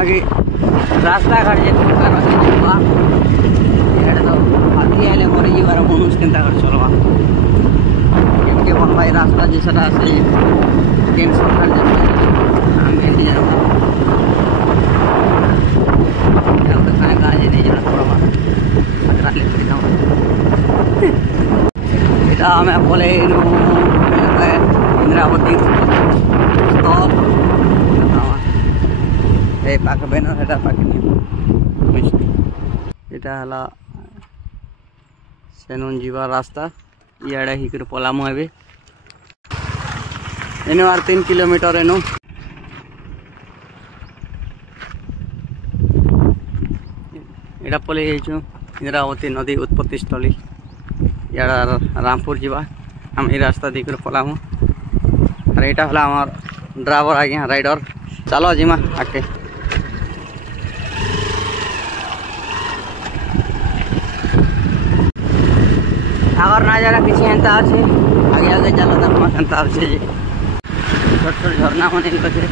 बाकी रास्ता घाट जे चलवा तो हाथी आए मरी जार मनुष्य के चलवा केमके भल भाई रास्ता जैसा से केन सरकार आम बोले इंद्रावती स्तूप पाखे बेन पाखे यहाँ सेनु जीवा रास्ता इे हिकर पलामु एबे एनु आर 3 किलोमीटर एनु एटा पले इंद्रावती नदी उत्पत्ति स्थली इड़ा रामपुर जीवा आम ये रास्ता दिकर पलामु और यहाँ हला आम ड्राइवर आज्ञा राइडर चलो जीमा आके आगर नजारा किसी एंता अच्छे आगे आगे चलो देखा केंता अच्छे जी छोट छोट झरना मन अच्छे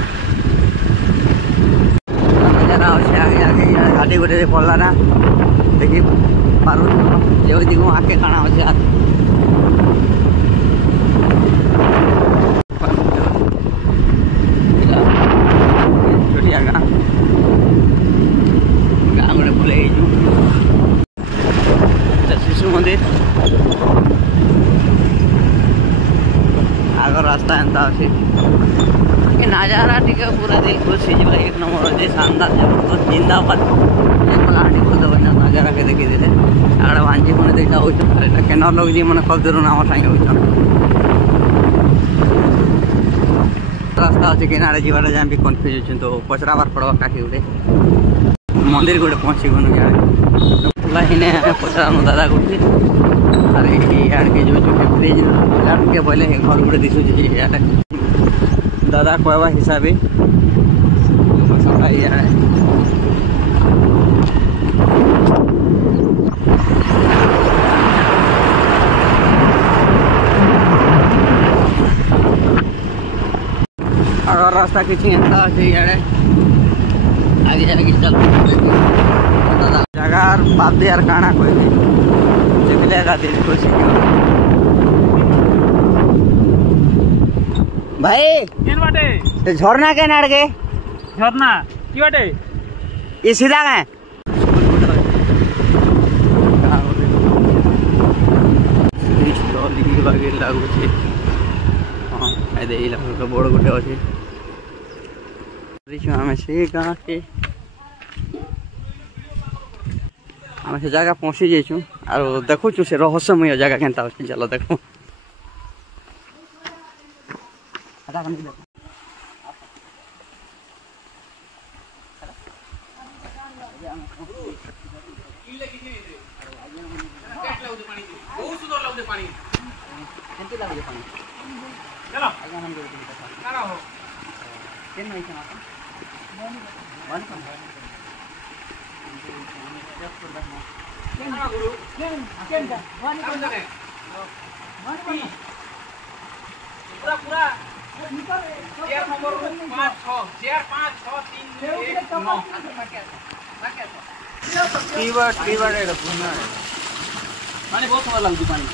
नजारा अच्छे आगे आगे घाटी गोटे पड़ला ना देखी पार जो दिगो आके खाना अच्छे छोटिया गाँ गाँ गोटे बुले शिशु मंदिर आगर रास्ता एंता अच्छे नजारा टी पूरा दिल खुश हो एक नंबर अच्छे शानदार जबरदस्त जिंदाबाद कलाहाटी बोलते ना नजारा के देखी दे आगे भांजी मैंने देखा हो केनर लोग जी मैंने कब दूर आम सागे हो रास्ता अच्छे किनारे जीवार जहाँ भी कन्फ्यूज हो तो पचराबार पड़वा काकी गोटे मंदिर गोटे पहुँची गनु इे हिने पचरानु दादा गोटे अरे इे जो ब्रिज के बोले घर गोटे दिशु दादा कहवा हिसाब अगर रास्ता किसी एंता अच्छे इे आगे जाके चल दादा जगह बाप दे यार काना कोई देखलेगा दिल खुश भाई बाटे झरना के नाड़ के झरना की बाटे ये सीधा है लागू बड़ गोटे अच्छे आम से गाँ के आम से जगह पहुँची जाइछू और देखुचु से रहस्यमय जगह केनता अच्छे चलो देखो पानी बहुत समय लगती पानी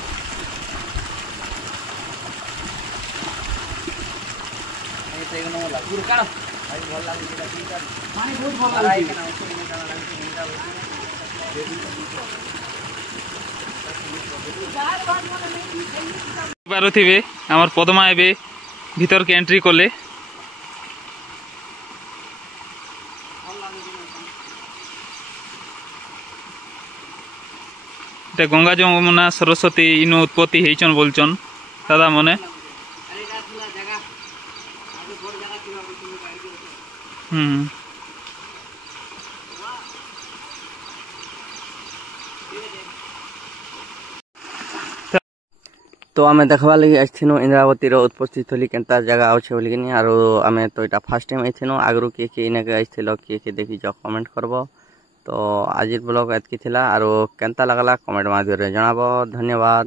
पारुथिबे आमर पदमा एबे भीतर के एंट्री कले गंगा जमुना सरस्वती इनु उत्पत्ति हेचन बोलचन दादा मने तो आम देखा लगे आसथिनु इंद्रावती उत्पत्ति स्थली केनता जगह अच्छे बोलिकी आरो आम तो यहाँ फास्ट टाइम आइथिनु आगु किए किए इनके आसथिल किए देखी कमेंट करब तो आज ब्लॉग एतकी थिला आरो केनता लगला कमेंट माध्यम रे जणाबो धन्यवाद।